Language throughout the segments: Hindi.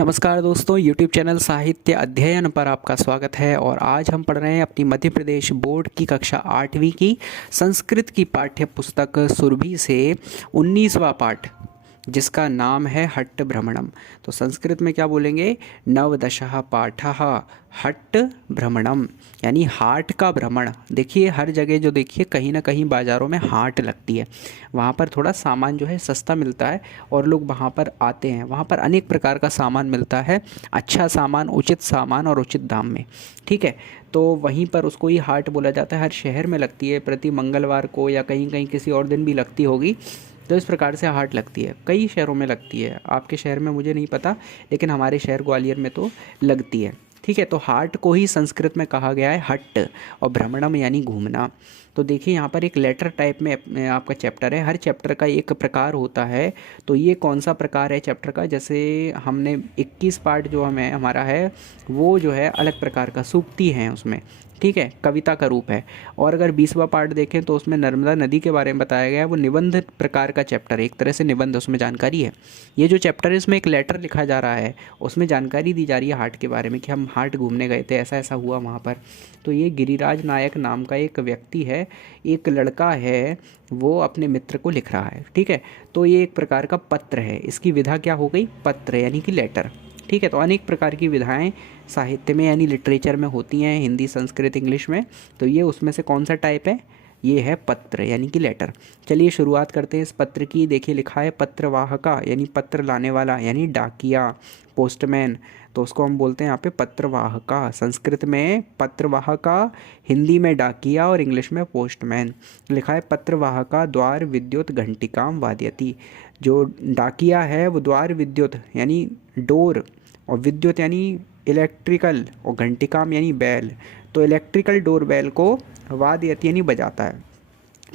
नमस्कार दोस्तों, YouTube चैनल साहित्य अध्ययन पर आपका स्वागत है। और आज हम पढ़ रहे हैं अपनी मध्य प्रदेश बोर्ड की कक्षा 8वीं की संस्कृत की पाठ्य पुस्तक सुरभि से 19वां पाठ, जिसका नाम है हट्ट भ्रमणम। तो संस्कृत में क्या बोलेंगे? नवदशः पाठः हट्ट भ्रमणम, यानी हाट का भ्रमण। देखिए हर जगह जो देखिए कहीं ना कहीं बाज़ारों में हाट लगती है, वहाँ पर थोड़ा सामान जो है सस्ता मिलता है और लोग वहाँ पर आते हैं। वहाँ पर अनेक प्रकार का सामान मिलता है, अच्छा सामान, उचित सामान और उचित दाम में। ठीक है, तो वहीं पर उसको ही हाट बोला जाता है। हर शहर में लगती है, प्रति मंगलवार को या कहीं कहीं किसी और दिन भी लगती होगी। तो इस प्रकार से हाट लगती है, कई शहरों में लगती है। आपके शहर में मुझे नहीं पता, लेकिन हमारे शहर ग्वालियर में तो लगती है। ठीक है, तो हाट को ही संस्कृत में कहा गया है हट्ट, और भ्रमणम यानी घूमना। तो देखिए यहाँ पर एक लेटर टाइप में आपका चैप्टर है। हर चैप्टर का एक प्रकार होता है। तो ये कौन सा प्रकार है चैप्टर का? जैसे हमने 21 पार्ट जो हमें हमारा है वो जो है अलग प्रकार का, सूक्ति हैं उसमें। ठीक है, कविता का रूप है। और अगर 20वां पार्ट देखें तो उसमें नर्मदा नदी के बारे में बताया गया है। वो निबंध प्रकार का चैप्टर है, एक तरह से निबंध, उसमें जानकारी है। ये जो चैप्टर है इसमें एक लेटर लिखा जा रहा है, उसमें जानकारी दी जा रही है हाट के बारे में कि हम हाट घूमने गए थे, ऐसा ऐसा हुआ वहाँ पर। तो ये गिरिराज नायक नाम का एक व्यक्ति है, एक लड़का है, वो अपने मित्र को लिख रहा है। ठीक है, तो ये एक प्रकार का पत्र है। इसकी विधा क्या हो गई? पत्र, यानी कि लेटर। ठीक है, तो अनेक प्रकार की विधाएं साहित्य में यानी लिटरेचर में होती हैं, हिंदी, संस्कृत, इंग्लिश में। तो ये उसमें से कौन सा टाइप है? ये है पत्र, यानी कि लेटर। चलिए शुरुआत करते हैं इस पत्र की। देखिए लिखा है पत्रवाहका, यानी पत्र लाने वाला, यानी डाकिया, पोस्टमैन। तो उसको हम बोलते हैं यहाँ पे पत्रवाहका। संस्कृत में पत्रवाहका, हिंदी में डाकिया और इंग्लिश में पोस्टमैन। लिखा है पत्रवाहका द्वार विद्युत घंटिकाम वादयति। जो डाकिया है वो द्वार विद्युत यानी डोर, और विद्युत यानी इलेक्ट्रिकल, और घंटिकाम यानी बैल। तो इलेक्ट्रिकल डोर बैल को वादयति यानी बजाता है।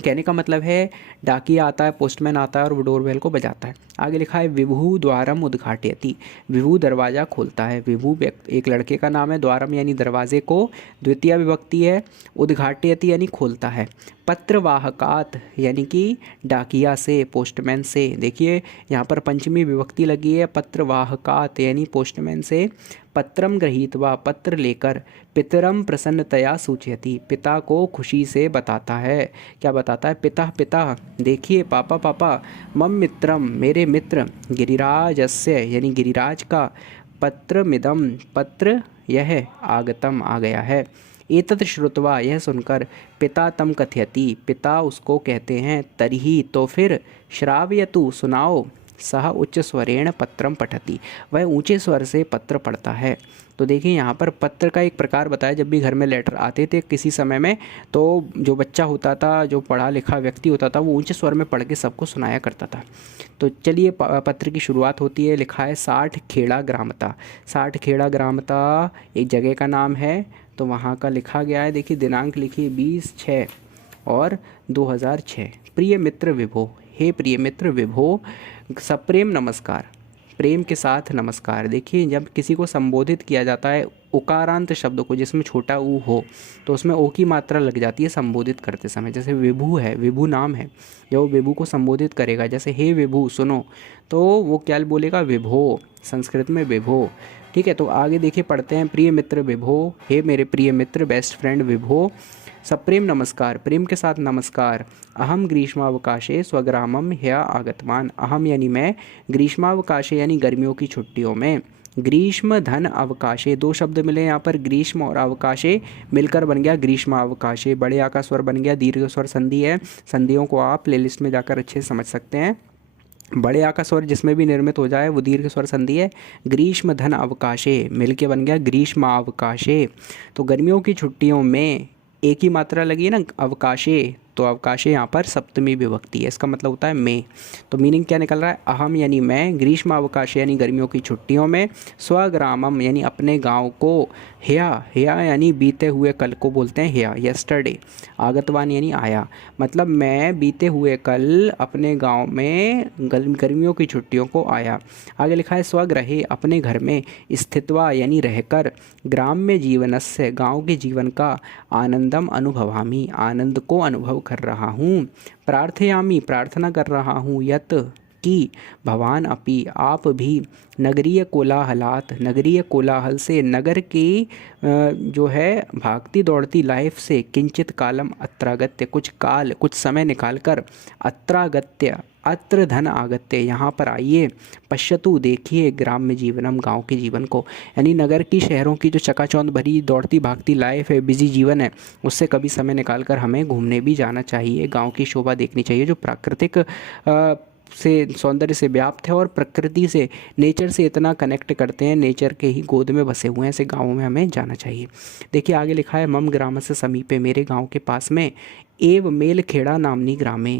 कहने का मतलब है डाकिया आता है, पोस्टमैन आता है और वो डोरबेल को बजाता है। आगे लिखा है विभु द्वारम उद्घाटयति। विभु दरवाज़ा खोलता है। विभु एक लड़के का नाम है, द्वारम यानी दरवाजे को द्वितीय विभक्ति है, उद्घाटयति यानी खोलता है। पत्रवाहकात यानी कि डाकिया से, पोस्टमैन से। देखिए यहाँ पर पंचमी विभक्ति लगी है, पत्रवाहकात यानी पोस्टमैन से। पत्रम गृहीत्वा, पत्र लेकर। पितरम प्रसन्नतया सूचयति, पिता को खुशी से बताता है। क्या बताता है? पिता पिता, देखिए पापा पापा। मम मित्रम, मेरे मित्र। गिरिराजस्य यानी गिरिराज का। पत्रमिदम, पत्र यह। आगतम, आ गया है। एतत् श्रुत्वा, यह सुनकर। पिता तम कथयति, पिता उसको कहते हैं। तर्हि, तो फिर। श्रावयतु, सुनाओ। सह उच्च स्वरेण पत्रम पठति, वह ऊंचे स्वर से पत्र पढ़ता है। तो देखिए यहाँ पर पत्र का एक प्रकार बताया। जब भी घर में लेटर आते थे किसी समय में, तो जो बच्चा होता था, जो पढ़ा लिखा व्यक्ति होता था, वो ऊंचे स्वर में पढ़ के सबको सुनाया करता था। तो चलिए पत्र की शुरुआत होती है। लिखा है 60 खेड़ा ग्रामता। 60 खेड़ा ग्रामता एक जगह का नाम है, तो वहाँ का लिखा गया है। देखिए दिनांक लिखिए 20/6 और 2006। प्रिय मित्र विभो, हे प्रिय मित्र विभो। सप्रेम नमस्कार, प्रेम के साथ नमस्कार। देखिए जब किसी को संबोधित किया जाता है उकारांत शब्द को, जिसमें छोटा ऊ हो, तो उसमें ओ की मात्रा लग जाती है संबोधित करते समय। जैसे विभु है, विभु नाम है, जब वो विभु को संबोधित करेगा, जैसे हे विभु सुनो, तो वो क्या बोलेगा? विभो, संस्कृत में विभो। ठीक है, तो आगे देखिए पढ़ते हैं। प्रिय मित्र विभो, हे मेरे प्रिय मित्र, बेस्ट फ्रेंड विभो। सप्रेम नमस्कार, प्रेम के साथ नमस्कार। अहम ग्रीष्मावकाशे स्वग्रामम ह्य आगतवान। अहम यानी मैं, ग्रीष्मावकाशे यानी गर्मियों की छुट्टियों में। ग्रीष्म धन अवकाशे, दो शब्द मिले यहाँ पर, ग्रीष्म और अवकाशे मिलकर बन गया ग्रीष्मावकाशे। बड़े आ का स्वर बन गया दीर्घ स्वर संधि है। संधियों को आप प्लेलिस्ट में जाकर अच्छे से समझ सकते हैं। बड़े आ का स्वर जिसमें भी निर्मित हो जाए वो दीर्घ स्वर संधि है। ग्रीष्म धन अवकाशे मिल के बन गया ग्रीष्मावकाशे। तो गर्मियों की छुट्टियों में एक ही मात्रा लगी है ना, अवकाशे, तो अवकाशे यहाँ पर सप्तमी विभक्ति है, इसका मतलब होता है मैं। तो मीनिंग क्या निकल रहा है? अहम यानी मैं, ग्रीष्मावकाश यानी गर्मियों की छुट्टियों में, स्वग्रामम यानी अपने गांव को, ह्या, ह्या यानी बीते हुए कल को बोलते हैं ह्या, यस्टरडे। आगतवान यानी आया, मतलब मैं बीते हुए कल अपने गांव में गर्मियों की छुट्टियों को आया। आगे लिखा है स्वगृहे, अपने घर में, स्थित्वा यानी रहकर, ग्राम्य जीवनस्य गांव के जीवन का, आनंदम अनुभवामि आनंद को अनुभव कर रहा हूँ, प्रार्थयामि प्रार्थना कर रहा हूँ, यत कि भवान अपि आप भी नगरीय कोलाहलात, नगरीय कोलाहल से, नगर की जो है भागती दौड़ती लाइफ से, किंचित कालम अत्रागत्य, कुछ काल कुछ समय निकालकर, अत्रागत्य अत्र धन आगत्य, यहाँ पर आइए, पश्यतु देखिए, ग्राम्य जीवनम, गांव के जीवन को। यानी नगर की, शहरों की जो चकाचौंध भरी दौड़ती भागती लाइफ है, बिजी जीवन है, उससे कभी समय निकालकर हमें घूमने भी जाना चाहिए, गांव की शोभा देखनी चाहिए जो प्राकृतिक से सौंदर्य से व्याप्त है और प्रकृति से, नेचर से इतना कनेक्ट करते हैं, नेचर के ही गोद में बसे हुए हैं, ऐसे गाँवों में हमें जाना चाहिए। देखिए आगे लिखा है, मम ग्राम से समीपे, मेरे गाँव के पास में, एव मेलखेड़ा नामनी ग्रामे,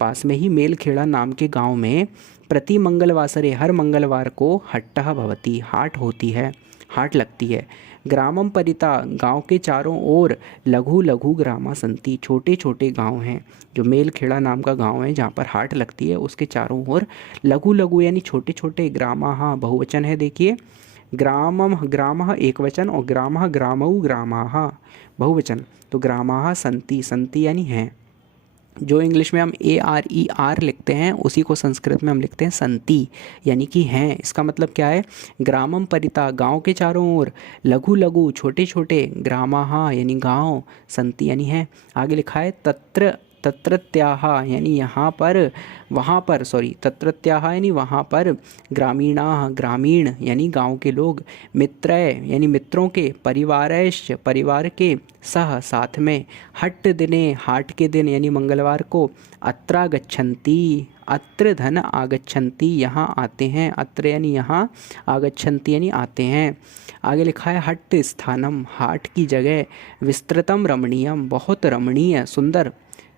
पास में ही मेलखेड़ा नाम के गांव में, प्रति मंगलवासरे, हर मंगलवार को, हट्टः भवति, हाट होती है, हाट लगती है। ग्रामम परिता, गांव के चारों ओर, लघु लघु ग्रामा संति, छोटे छोटे गांव हैं। जो मेलखेड़ा नाम का गांव है जहाँ पर हाट लगती है, उसके चारों ओर लघु लघु यानी छोटे छोटे, ग्रामा बहुवचन है, देखिए ग्रामम, ग्रामः एक वचन और ग्रामः ग्रामौ ग्रामाः बहुवचन, तो ग्रामाः संति, संति यानी हैं। जो इंग्लिश में हम ARER लिखते हैं उसी को संस्कृत में हम लिखते हैं संति, यानी कि हैं। इसका मतलब क्या है, ग्रामम परिता, गांव के चारों ओर, लघु लघु छोटे छोटे, ग्रामाः यानी गांव, संति यानी हैं। आगे लिखा है, तत्र तत्रत्याः यानी यहाँ पर, वहाँ पर, सॉरी, तत्रत्याः यानी वहाँ पर, ग्रामीणाः ग्रामीण यानी गांव के लोग, मित्रय यानी मित्रों के, परिवारैश्च परिवार के, सह साथ में, हट्ट दिने हाट के दिन यानी मंगलवार को, अत्रागच्छन्ति अत्र धन आगच्छन्ति यहाँ आते हैं, अत्र यानी यहाँ, आगच्छन्ति यानी आते हैं। आगे लिखा है, हट्ट स्थानम हाट की जगह, विस्तृतम रमणीयम बहुत रमणीय सुंदर,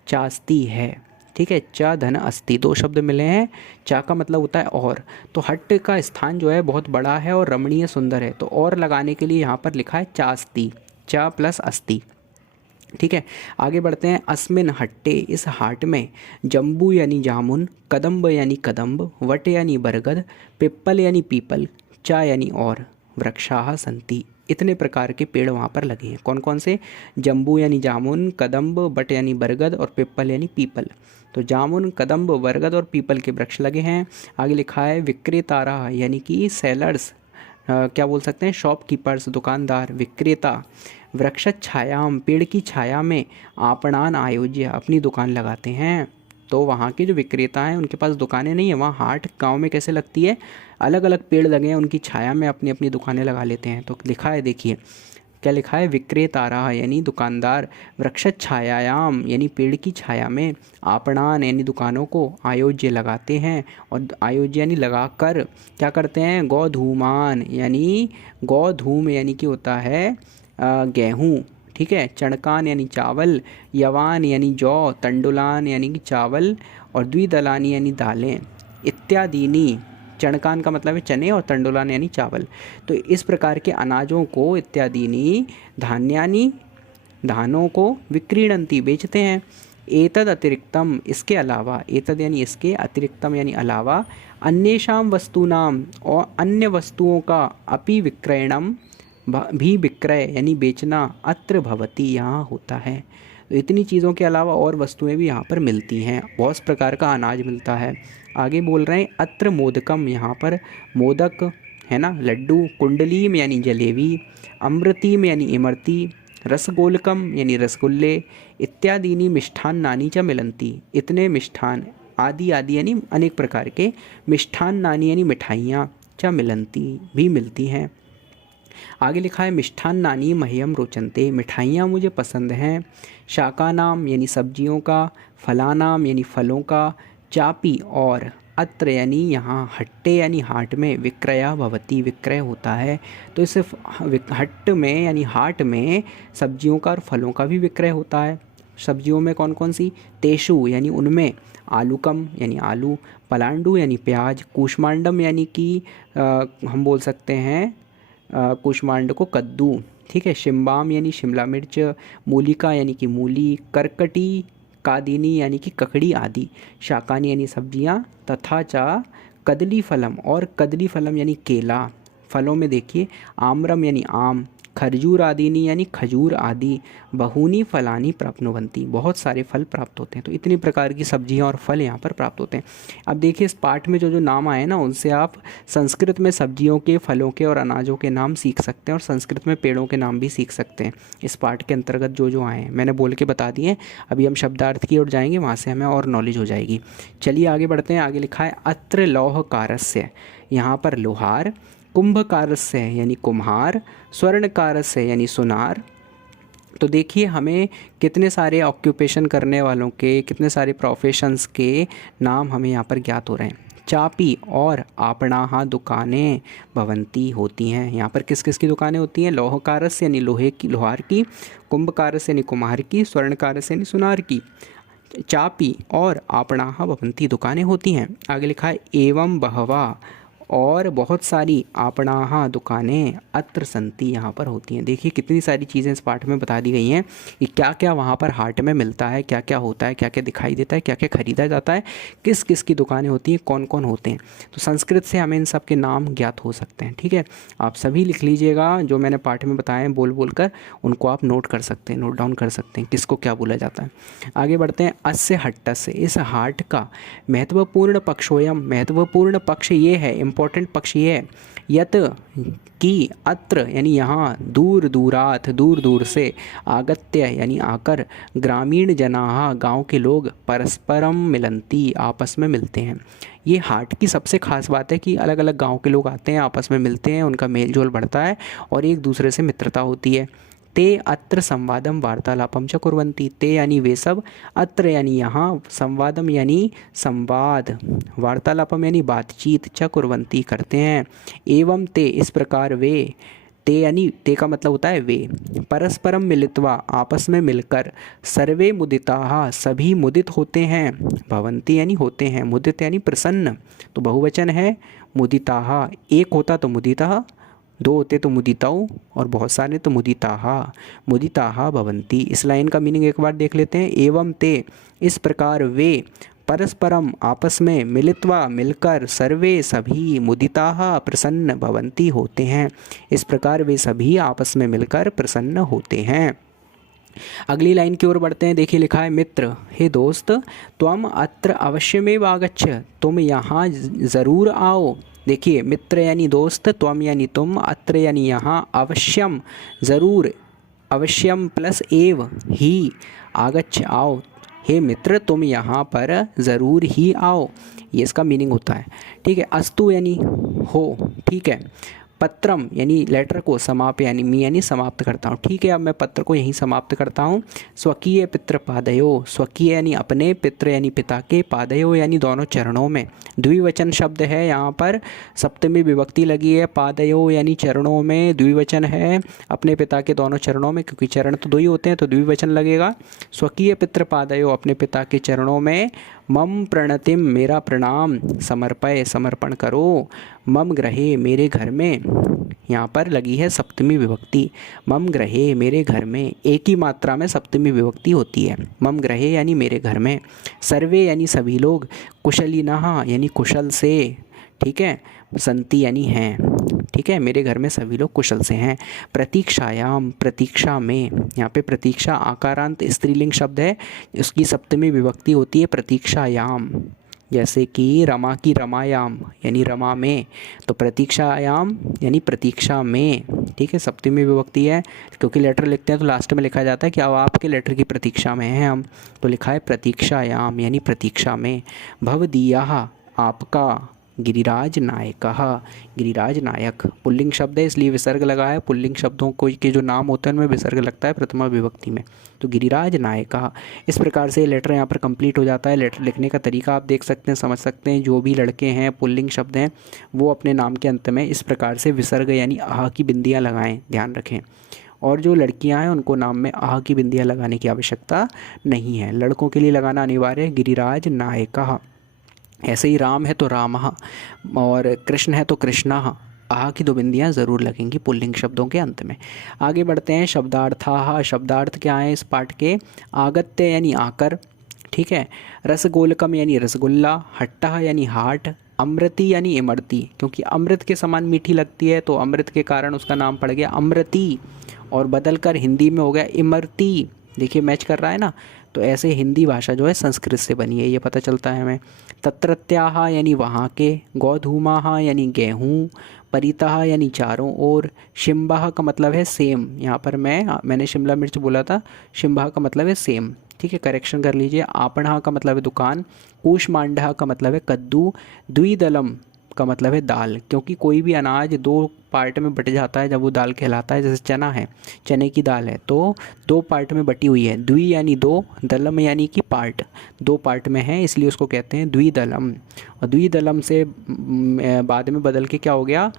चास्ती है, ठीक है, चा धन अस्ति, दो शब्द मिले हैं, चा का मतलब होता है और, तो हट्ट का स्थान जो है बहुत बड़ा है और रमणीय सुंदर है, तो और लगाने के लिए यहाँ पर लिखा है चास्ति, चा प्लस अस्ति, ठीक है। आगे बढ़ते हैं, अस्मिन हट्टे इस हाट में, जम्बू यानी जामुन, कदम्ब यानी कदम्ब, वट यानी बरगद, पिप्पल यानी पीपल, चा यानी और, वृक्षाः सन्ति इतने प्रकार के पेड़ वहाँ पर लगे हैं। कौन कौन से, जम्बू यानी जामुन, कदम्ब, बट यानी बरगद और पिप्पल यानी पीपल, तो जामुन, कदम्ब, बरगद और पीपल के वृक्ष लगे हैं। आगे लिखा है, विक्रेतारा यानी कि सेलर्स, क्या बोल सकते हैं, शॉपकीपर्स दुकानदार, विक्रेता, वृक्ष छायाम पेड़ की छाया में, आपणान आयोज्य अपनी दुकान लगाते हैं। तो वहाँ के जो विक्रेता हैं उनके पास दुकानें नहीं है, वहाँ हाट गांव में कैसे लगती है, अलग अलग पेड़ लगे हैं, उनकी छाया में अपनी अपनी दुकानें लगा लेते हैं। तो लिखा है, देखिए क्या लिखा है, विक्रेतारा यानी दुकानदार, वृक्ष छायायाम यानी पेड़ की छाया में, आपणान यानी दुकानों को, आयोज्य लगाते हैं, और आयोज्य यानी लगा कर क्या करते हैं, गौधूमान यानी गौधूम यानी कि होता है गेहूँ, ठीक है, चणकान यानी चावल, यवान यानी जौ, तंडुलान यानी कि चावल, और द्विदलानी यानी दालें, इत्यादिनी, चणकान का मतलब है चने और तंडुलान यानी चावल। तो इस प्रकार के अनाजों को, इत्यादिनी धान्यानि धानों को, विक्रीणन्ति बेचते हैं, एतद अतिरिक्तम इसके अलावा, एतद यानी इसके, अतिरिक्तम यानी अलावा, अन्येषां वस्तूनाम और अन्य वस्तुओं का, अपि विक्रयणम भी विक्रय यानी बेचना, अत्र भवति यहाँ होता है। तो इतनी चीज़ों के अलावा और वस्तुएं भी यहाँ पर मिलती हैं, बहुत प्रकार का अनाज मिलता है। आगे बोल रहे हैं, अत्र मोदकम यहाँ पर मोदक है ना, लड्डू, कुंडलीम यानी जलेबी, अमृतीम यानी इमरती, रसगोलकम यानी रसगुल्ले, इत्यादिनी मिष्ठान नानी च मिलंती इतने मिष्ठान, आदि आदि यानी अनेक प्रकार के, मिष्ठान नानी यानी मिठाइयाँ, च मिलंती भी मिलती हैं। आगे लिखा है, मिष्ठान नानी मह्यम रोचनते मिठाइयाँ मुझे पसंद हैं, शाकानाम यानी सब्जियों का, फलानाम यानी फलों का, चापी और, अत्र यानी यहाँ, हट्टे यानी हाट में, विक्रया भवती विक्रय होता है। तो इस हट्ट में यानी हाट में सब्जियों का और फलों का भी विक्रय होता है। सब्जियों में कौन कौन सी, तेषु यानी उनमें, आलूकम यानी आलू, पलांडू यानी प्याज, कूष्मांडम यानी कि हम बोल सकते हैं कूष्मांड को कद्दू, ठीक है, शिम्बाम यानी शिमला मिर्च, मूलिका यानी कि मूली, करकटी, कादिनी यानी कि ककड़ी आदि, शाकानी यानी सब्जियां, तथा चा कदली फलम और कदली फलम यानी केला। फलों में देखिए, आम्रम यानी आम, खरजूर आदीनी यानी खजूर आदि, बहूनी फलानी प्राप्नुवन्ति, बहुत सारे फल प्राप्त होते हैं। तो इतनी प्रकार की सब्जियां और फल यहाँ पर प्राप्त होते हैं। अब देखिए इस पाठ में जो जो नाम आए ना उनसे आप संस्कृत में सब्जियों के, फलों के और अनाजों के नाम सीख सकते हैं, और संस्कृत में पेड़ों के नाम भी सीख सकते हैं। इस पाठ के अंतर्गत जो जो आए हैं मैंने बोल के बता दिए। अभी हम शब्दार्थ की ओर जाएंगे, वहाँ से हमें और नॉलेज हो जाएगी। चलिए आगे बढ़ते हैं। आगे लिखा है अत्र लौहकारस्य, यहाँ पर लोहार, कुंभकारस्य यानी कुम्हार, स्वर्णकारस्य यानी सुनार। तो देखिए हमें कितने सारे ऑक्यूपेशन करने वालों के, कितने सारे प्रोफेशंस के नाम हमें यहाँ पर ज्ञात हो रहे हैं। चापी और आपणाहा दुकानें भवंती होती हैं। यहाँ पर किस किस की दुकानें होती हैं? लौहकारस्य यानी लोहे की, लोहार की, कुंभकारस्य यानी कुम्हार की, स्वर्णकारस्य यानी सुनार की, चापी और आपणाहा भवंती दुकानें होती हैं। आगे लिखा है एवं बहवा, और बहुत सारी आपणाहा दुकानें अत्र संति, यहाँ पर होती हैं। देखिए कितनी सारी चीज़ें इस पाठ में बता दी गई हैं कि क्या क्या वहाँ पर हाट में मिलता है, क्या क्या होता है, क्या क्या दिखाई देता है, क्या क्या खरीदा जाता है, किस किस की दुकानें होती हैं, कौन कौन होते हैं। तो संस्कृत से हमें इन सब के नाम ज्ञात हो सकते हैं। ठीक है, आप सभी लिख लीजिएगा, जो मैंने पाठ में बताए हैं बोल बोल कर उनको आप नोट कर सकते हैं, नोट डाउन कर सकते हैं किसको क्या बोला जाता है। आगे बढ़ते हैं। अस्य हट्टस्य, इस हाट का महत्वपूर्ण पक्षोयम, महत्वपूर्ण पक्ष ये है, इम्पोर्टेंट पक्ष ये है, यत कि अत्र यानी यहाँ, दूर दूरात दूर दूर से, आगत्य यानी आकर, ग्रामीण जनाः गांव के लोग, परस्परम मिलन्ति आपस में मिलते हैं। ये हाट की सबसे खास बात है कि अलग अलग गांव के लोग आते हैं, आपस में मिलते हैं, उनका मेल जोल बढ़ता है और एक दूसरे से मित्रता होती है। ते अत्र संवादम वार्तालापम च कुर्वन्ति, ते यानी वे सब, अत्र यानी यहाँ, संवादम यानी संवाद, वार्तालापम यानी बातचीत, च कुर्वन्ति करते हैं, एवं ते इस प्रकार वे, ते यानी ते का मतलब होता है वे, परस्परम मिलित्वा आपस में मिलकर, सर्वे मुदिताः सभी मुदित होते हैं, भवन्ति यानी होते हैं, मुदित यानी प्रसन्न, तो बहुवचन है, मुदिताः एक होता तो मुदितः, दो होते तो मुदिताऊ, और बहुत सारे तो मुदिताहा, मुदिताहा भवन्ति। इस लाइन का मीनिंग एक बार देख लेते हैं। एवं ते इस प्रकार वे, परस्परम आपस में, मिलित्वा मिलकर, सर्वे सभी, मुदिताहा प्रसन्न, भवन्ति होते हैं। इस प्रकार वे सभी आपस में मिलकर प्रसन्न होते हैं। अगली लाइन की ओर बढ़ते हैं। देखिए लिखा है मित्र, हे दोस्त, त्वम अत्र अवश्यमेव आगच्छ, तुम यहाँ ज़रूर आओ। देखिए मित्र यानी दोस्त, त्वम यानी तुम, अत्र यानी यहाँ, अवश्यम ज़रूर, अवश्यम प्लस एव ही, आगच्छ आओ, हे मित्र तुम यहाँ पर ज़रूर ही आओ, ये इसका मीनिंग होता है। ठीक है, अस्तु यानी हो, ठीक है, पत्रम यानी लेटर को, समाप यानी मी यानी समाप्त करता हूँ। ठीक है, अब मैं पत्र को यहीं समाप्त करता हूँ। स्वकीय पितृ पादयो, स्वकीय यानी अपने, पितृ यानी पिता के, पादयो यानी दोनों चरणों में, द्विवचन शब्द है यहाँ पर, सप्तमी विभक्ति लगी है, पादयो यानी चरणों में, द्विवचन है, अपने पिता के दोनों चरणों में, क्योंकि चरण तो दो ही होते हैं तो द्विवचन लगेगा। स्वकीय पितृ पादयो अपने पिता के चरणों में, मम प्रणतिम मेरा प्रणाम, समर्पय समर्पण करो, मम ग्रहे मेरे घर में, यहाँ पर लगी है सप्तमी विभक्ति, मम ग्रहे मेरे घर में, एक ही मात्रा में सप्तमी विभक्ति होती है, मम ग्रहे यानी मेरे घर में, सर्वे यानी सभी लोग, कुशलिनः यानी कुशल से, ठीक है, संति यानी हैं, ठीक है, मेरे घर में सभी लोग कुशल से हैं। प्रतीक्षायाम प्रतीक्षा में, यहाँ पे प्रतीक्षा आकारांत स्त्रीलिंग शब्द है, उसकी सप्तमी विभक्ति होती है प्रतीक्षायाम, जैसे कि रमा की रमायाम यानी रमा में, तो प्रतीक्षायाम यानी प्रतीक्षा में, ठीक है, सप्तमी विभक्ति है, क्योंकि लेटर लिखते हैं तो लास्ट में लिखा जाता है कि अब आपके लेटर की प्रतीक्षा में हैं हम, तो लिखा है प्रतीक्षायाम यानी प्रतीक्षा में। भवदीयः आपका, गिरिराज नायकः गिरिराज नायक, पुल्लिंग शब्द है इसलिए विसर्ग लगा है, पुल्लिंग शब्दों को के जो नाम होते हैं उनमें विसर्ग लगता है प्रथमा विभक्ति में, तो गिरिराज नायकः। इस प्रकार से लेटर यहाँ पर कंप्लीट हो जाता है। लेटर लिखने का तरीका आप देख सकते हैं, समझ सकते हैं, जो भी लड़के हैं पुल्लिंग शब्द हैं वो अपने नाम के अंत में इस प्रकार से विसर्ग यानी आह की बिंदियाँ लगाएँ, ध्यान रखें, और जो लड़कियां हैं उनको नाम में आह की बिंदियाँ लगाने की आवश्यकता नहीं है, लड़कों के लिए लगाना अनिवार्य है, गिरिराज नायकः। ऐसे ही राम है तो रामः और कृष्ण है तो कृष्णः, आह की दो बिंदियाँ ज़रूर लगेंगी पुल्लिंग शब्दों के अंत में। आगे बढ़ते हैं। शब्दार्थाः, शब्दार्थ क्या है इस पाठ के? आगत्य यानी आकर, ठीक है, रसगोलकम यानी रसगुल्ला, हट्टः यानी हाट, अमृति यानी इमरती, क्योंकि अमृत के समान मीठी लगती है तो अमृत के कारण उसका नाम पड़ गया अमृति, और बदलकर हिंदी में हो गया इमरती। देखिए मैच कर रहा है ना। तो ऐसे हिंदी भाषा जो है संस्कृत से बनी है, ये पता चलता है हमें। तत्रत्याः यानी वहाँ के, गोधूमाः यानी गेहूँ, परितः यानी चारों ओर, शिम्बाः का मतलब है सेम। यहाँ पर मैंने शिमला मिर्च बोला था, शिम्बाः का मतलब है सेम, ठीक है, करेक्शन कर लीजिए। आपणः का मतलब है दुकान, कूष्मांडः का मतलब है कद्दू, द्विदलम का मतलब है दाल, क्योंकि कोई भी अनाज दो पार्ट में बट जाता है जब वो दाल कहलाता है। जैसे चना है, चने की दाल है तो दो पार्ट में बटी हुई है, द्वि यानी दो, दलम यानी कि पार्ट, दो पार्ट में है इसलिए उसको कहते हैं द्विदलम। और द्विदलम से बाद में बदल के क्या हो गया,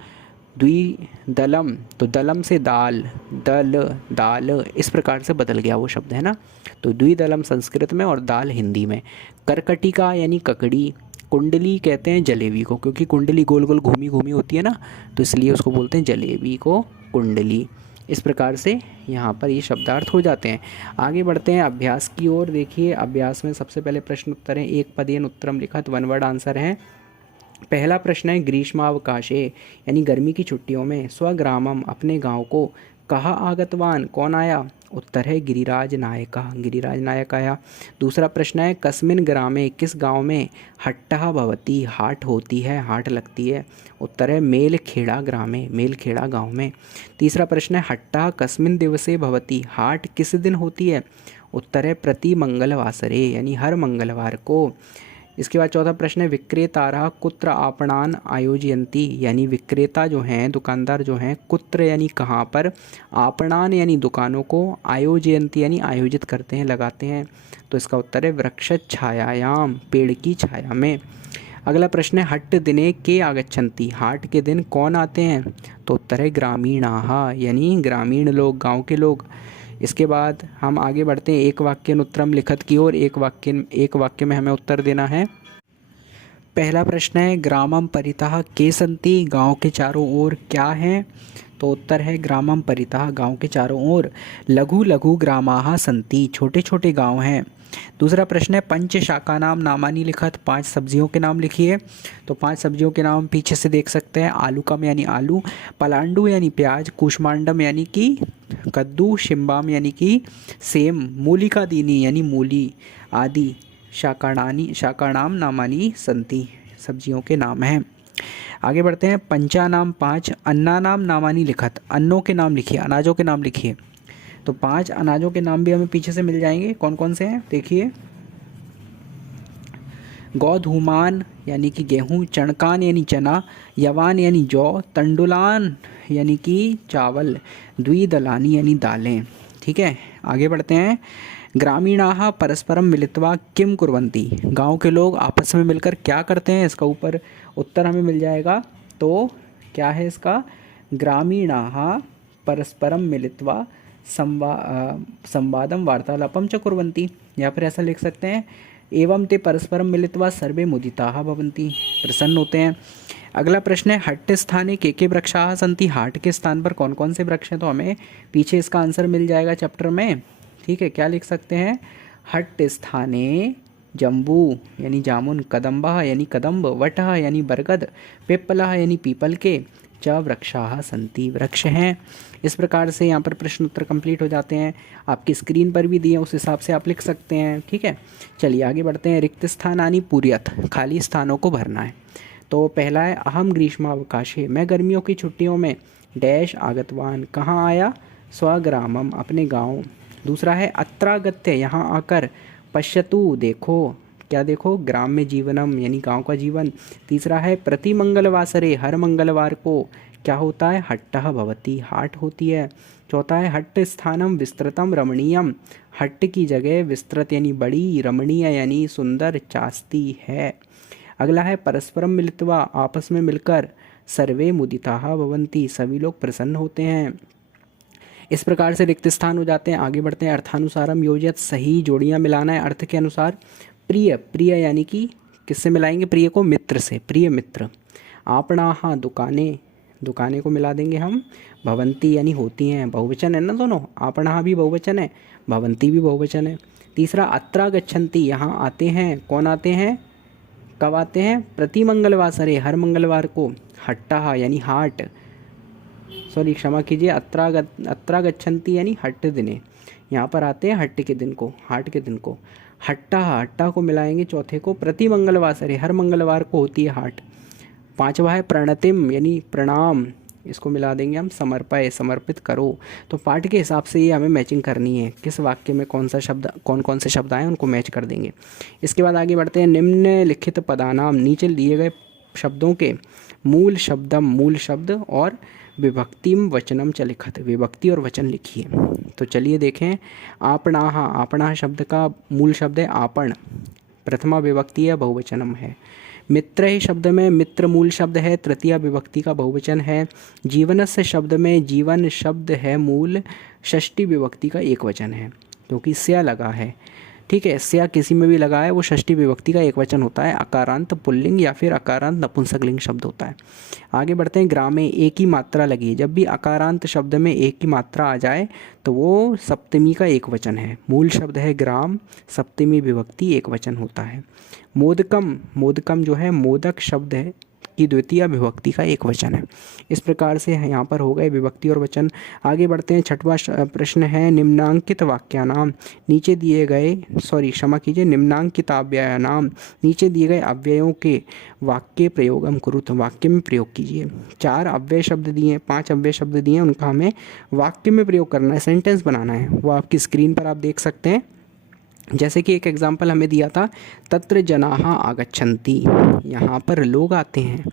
द्विदलम, तो दलम से दाल, दल दाल, इस प्रकार से बदल गया वो शब्द, है ना। तो द्विदलम संस्कृत में और दाल हिंदी में। करकटिका यानी ककड़ी, कुंडली कहते हैं जलेबी को, क्योंकि कुंडली गोल गोल घूमी घूमी होती है ना, तो इसलिए उसको बोलते हैं जलेबी को कुंडली। इस प्रकार से यहाँ पर ये शब्दार्थ हो जाते हैं। आगे बढ़ते हैं अभ्यास की ओर। देखिए अभ्यास में सबसे पहले प्रश्न उत्तर है, एक पदेन उत्तरम लिखत, वन वर्ड आंसर है। पहला प्रश्न है ग्रीष्मावकाशे यानी गर्मी की छुट्टियों में, स्वग्रामम अपने गांव को, कहा आगतवान कौन आया, उत्तर है गिरिराज नायका, गिरिराज नायक आया। दूसरा प्रश्न है कस्मिन ग्रामे किस गांव में, हट्टः भवति हाट होती है, हाट लगती है, उत्तर है मेलखेड़ा ग्रामे, मेलखेड़ा गांव में। तीसरा प्रश्न है हट्टः कस्मिन दिवसे भवति हाट किस दिन होती है, उत्तर है प्रति मंगलवासरे यानी हर मंगलवार को। इसके बाद चौथा प्रश्न है विक्रेतारः कुत्र आपणान आयोजयन्ति यानी विक्रेता जो हैं, दुकानदार जो हैं, कुत्र यानी कहाँ पर, आपणान यानी दुकानों को, आयोजयन्ति यानी आयोजित करते हैं, लगाते हैं, तो इसका उत्तर है वृक्षछायायाम पेड़ की छाया में। अगला प्रश्न है हट्ट दिने के आगच्छन्ति हाट के दिन कौन आते हैं, तो उत्तर है ग्रामीणाः यानी ग्रामीण लोग, गाँव के लोग। इसके बाद हम आगे बढ़ते हैं एक वाक्य उत्तरम लिखत की ओर। एक वाक्य में हमें उत्तर देना है। पहला प्रश्न है ग्रामम परितः के सन्ति गांव के चारों ओर क्या हैं, तो उत्तर है ग्रामम परितः गांव के चारों ओर लघु लघु ग्रामाः सन्ति छोटे छोटे गांव हैं। दूसरा प्रश्न है पंच शाका नाम नामानी लिखत, पांच सब्जियों के नाम लिखिए। तो पांच सब्जियों के नाम पीछे से देख सकते हैं, आलूकम यानी आलू, पलांडू यानी प्याज, कूष्मांडम यानी कि कद्दू, शिम्बाम यानी कि सेम, मूलिका दीनी यानी मूली आदि, शाकानाम नामानी संति सब्जियों के नाम हैं। आगे बढ़ते हैं पंचा नाम पाँच, अन्ना नाम नामानी लिखत, अन्नों के नाम लिखिए, अनाजों के नाम लिखिए। तो पांच अनाजों के नाम भी हमें पीछे से मिल जाएंगे, कौन कौन से हैं देखिए, गोधूमान यानी कि गेहूँ, चणकान यानी चना, यवान यानी जौ, तंडुलान यानी कि चावल, द्विदलानी यानी दालें। ठीक है, आगे बढ़ते हैं ग्रामीणाः परस्परम मिलित्वा किम कुर्वन्ति गांव के लोग आपस में मिलकर क्या करते हैं, इसका ऊपर उत्तर हमें मिल जाएगा। तो क्या है इसका, ग्रामीणाः परस्परम मिलित्वा संवादम वार्तालापम च कुर्वन्ति, या फिर ऐसा लिख सकते हैं एवं ते परस्परम मिलित्वा सर्वे मुदिताः भवन्ति प्रसन्न होते हैं। अगला प्रश्न है हट्ट स्थाने के वृक्षाः सन्ति हाट के स्थान पर कौन कौन से वृक्ष हैं, तो हमें पीछे इसका आंसर मिल जाएगा चैप्टर में। ठीक है, क्या लिख सकते हैं, हट्ट स्थाने जम्बू यानी जामुन, कदम्बः यानी कदम्ब, वटः यानी बरगद, पिप्पलः यानी पीपल के, च वृक्षाः सन्ति वृक्ष हैं। इस प्रकार से यहाँ पर प्रश्न उत्तर कंप्लीट हो जाते हैं, आपकी स्क्रीन पर भी दिए, उस हिसाब से आप लिख सकते हैं। ठीक है, चलिए आगे बढ़ते हैं। रिक्त स्थानानि पूर्यत खाली स्थानों को भरना है। तो पहला है अहम ग्रीष्मावकाशे मैं गर्मियों की छुट्टियों में डैश आगतवान कहाँ आया, स्वग्रामम अपने गाँव। दूसरा है अत्रागत्य यहाँ आकर, पश्यतु देखो, क्या देखो, ग्राम में जीवनम यानी गांव का जीवन। तीसरा है प्रति मंगलवासरे हर मंगलवार को क्या होता है, हट्टः भवति हाट होती है। चौथा है हट्ट स्थानम विस्तृतम रमणीयम हट्ट की जगह विस्तृत यानी बड़ी, रमणीय यानी सुंदर, चास्ती है। अगला है परस्परम मिलित्वा आपस में मिलकर, सर्वे मुदिताः भवन्ति सभी लोग प्रसन्न होते हैं। इस प्रकार से रिक्त स्थान हो जाते हैं। आगे बढ़ते हैं अर्थानुसारम योजित सही जोड़ियाँ मिलाना है अर्थ के अनुसार। प्रिय, प्रिय यानी कि किससे मिलाएंगे, प्रिय को मित्र से, प्रिय मित्र। आपणाः दुकानें, दुकानें को मिला देंगे हम, भवंती यानी होती हैं, बहुवचन है ना दोनों, आपणाः भी बहुवचन है, भवंती भी बहुवचन है। तीसरा अत्रा गच्छन्ति यहाँ आते हैं, कौन आते हैं, कब आते हैं? प्रति मंगलवासरे, हर मंगलवार को। हट्टाः यानी हाट, सॉरी क्षमा कीजिए, अत्रा गच्छन्ति यानी हट्ट दिने, यहाँ पर आते हैं हट्ट के दिन को, हाट के दिन को। हट्टाः, हट्टा को मिलाएंगे चौथे को, प्रति मंगलवासरे, हर मंगलवार को होती है हाट। पांचवा है प्रणतिम यानी प्रणाम, इसको मिला देंगे हम समर्पय, समर्पित करो। तो पाठ के हिसाब से ये हमें मैचिंग करनी है, किस वाक्य में कौन सा शब्द, कौन कौन से शब्द आए उनको मैच कर देंगे। इसके बाद आगे बढ़ते हैं। निम्नलिखित पदानाम, नीचे दिए गए शब्दों के मूल शब्दम, मूल शब्द और विभक्तिम वचनम च लिखत, विभक्ति और वचन लिखिए। तो चलिए देखें। आपणाः, आपणाः शब्द का मूल शब्द है आपण, प्रथमा विभक्ति है, बहुवचनम है। मित्र ही शब्द में मित्र मूल शब्द है, तृतीया विभक्ति का बहुवचन है। जीवनस्य शब्द में जीवन शब्द है मूल, षष्ठी विभक्ति का एक वचन है, क्योंकि स्या लगा है। ठीक है, स्या किसी में भी लगा है वो षष्ठी विभक्ति का एक वचन होता है, अकारांत पुल्लिंग या फिर अकारांत नपुंसकलिंग शब्द होता है। आगे बढ़ते हैं। ग्रामे, एक ही मात्रा लगी है, जब भी अकारांत शब्द में एक ही मात्रा आ जाए तो वो सप्तमी का एक वचन है। मूल शब्द है ग्राम, सप्तमी विभक्ति एक वचन होता है। मोदकम, मोदकम जो है मोदक शब्द है की द्वितीय विभक्ति का एक वचन है। इस प्रकार से यहाँ पर हो गए विभक्ति और वचन। आगे बढ़ते हैं। छठवां प्रश्न है निम्नांकित वाक्यानाम, नीचे दिए गए, सॉरी क्षमा कीजिए, निम्नांकित अव्ययानाम, नीचे दिए गए अव्ययों के वाक्य प्रयोगम कुरुत, वाक्य में प्रयोग कीजिए। 4 अव्यय शब्द दिए, 5 अव्यय शब्द दिए, उनका हमें वाक्य में प्रयोग करना है, सेंटेंस बनाना है। वो आपकी स्क्रीन पर आप देख सकते हैं। जैसे कि एक एग्जाम्पल हमें दिया था, तत्र जनाः आगच्छन्ति, यहाँ पर लोग आते हैं।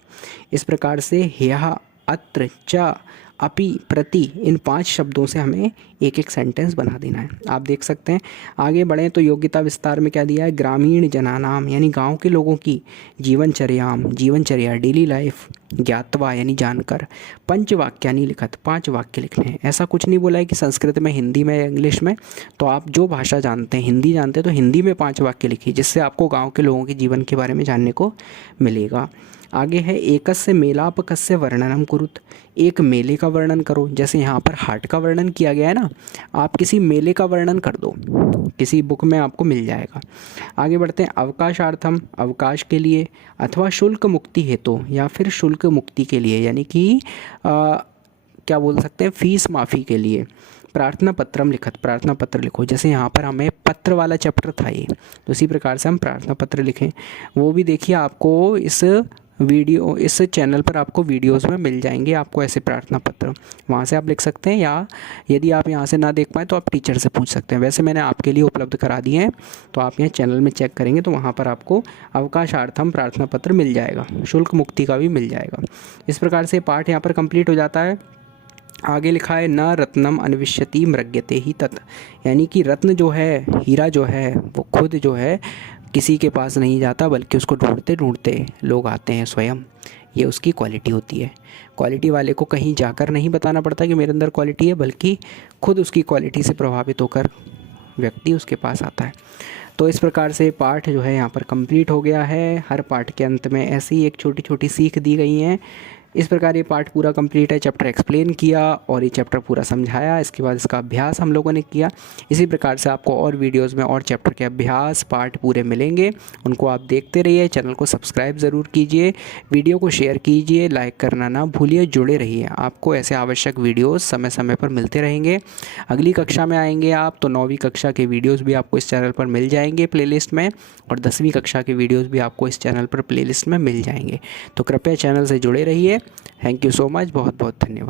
इस प्रकार से ह्यः, अत्र, च, अपि, प्रति, इन 5 शब्दों से हमें एक एक सेंटेंस बना देना है। आप देख सकते हैं। आगे बढ़ें तो योग्यता विस्तार में क्या दिया है? ग्रामीण जनानाम यानी गांव के लोगों की जीवनचर्याम, जीवनचर्या, डेली लाइफ, ज्ञात्वा यानी जानकर, पंचवाक्यानि लिखत, 5 वाक्य लिखने हैं। ऐसा कुछ नहीं बोला है कि संस्कृत में, हिंदी में, इंग्लिश में, तो आप जो भाषा जानते हैं, हिंदी जानते हैं तो हिंदी में 5 वाक्य लिखिए, जिससे आपको गाँव के लोगों के जीवन के बारे में जानने को मिलेगा। आगे है एकस्य मेलापकस्य वर्णनम कुरुत, एक मेले का वर्णन करो। जैसे यहाँ पर हाट का वर्णन किया गया है ना, आप किसी मेले का वर्णन कर दो, किसी बुक में आपको मिल जाएगा। आगे बढ़ते हैं। अवकाशार्थम, अवकाश के लिए, अथवा शुल्क मुक्ति हेतु या फिर शुल्क मुक्ति के लिए, यानी कि क्या बोल सकते हैं, फीस माफ़ी के लिए। प्रार्थना पत्रम लिखत, प्रार्थना पत्र लिखो। जैसे यहाँ पर हमें पत्र वाला चैप्टर था ये, तो इसी प्रकार से हम प्रार्थना पत्र लिखें। वो भी देखिए आपको इस चैनल पर आपको वीडियोस में मिल जाएंगे, आपको ऐसे प्रार्थना पत्र, वहाँ से आप लिख सकते हैं, या यदि आप यहाँ से ना देख पाएँ तो आप टीचर से पूछ सकते हैं। वैसे मैंने आपके लिए उपलब्ध करा दिए हैं, तो आप यहाँ चैनल में चेक करेंगे तो वहाँ पर आपको अवकाशार्थम प्रार्थना पत्र मिल जाएगा, शुल्क मुक्ति का भी मिल जाएगा। इस प्रकार से पाठ यहाँ पर कंप्लीट हो जाता है। आगे लिखा है न रत्नम अन्विष्यति मृग्यते ही तत्, यानी कि रत्न जो है, हीरा जो है, वो खुद जो है किसी के पास नहीं जाता, बल्कि उसको ढूंढते ढूंढते लोग आते हैं स्वयं। ये उसकी क्वालिटी होती है। क्वालिटी वाले को कहीं जाकर नहीं बताना पड़ता कि मेरे अंदर क्वालिटी है, बल्कि खुद उसकी क्वालिटी से प्रभावित होकर व्यक्ति उसके पास आता है। तो इस प्रकार से पाठ जो है यहाँ पर कंप्लीट हो गया है। हर पाठ के अंत में ऐसी एक छोटी छोटी सीख दी गई हैं। इस प्रकार ये पार्ट पूरा कंप्लीट है। चैप्टर एक्सप्लेन किया और ये चैप्टर पूरा समझाया, इसके बाद इसका अभ्यास हम लोगों ने किया। इसी प्रकार से आपको और वीडियोस में और चैप्टर के अभ्यास पार्ट पूरे मिलेंगे, उनको आप देखते रहिए। चैनल को सब्सक्राइब ज़रूर कीजिए, वीडियो को शेयर कीजिए, लाइक करना ना भूलिए, जुड़े रहिए। आपको ऐसे आवश्यक वीडियोज़ समय समय पर मिलते रहेंगे। अगली कक्षा में आएंगे आप तो 9वीं कक्षा के वीडियोज़ भी आपको इस चैनल पर मिल जाएंगे प्लेलिस्ट में, और 10वीं कक्षा के वीडियोज़ भी आपको इस चैनल पर प्लेलिस्ट में मिल जाएंगे। तो कृपया चैनल से जुड़े रहिए। थैंक यू सो मच, बहुत बहुत धन्यवाद।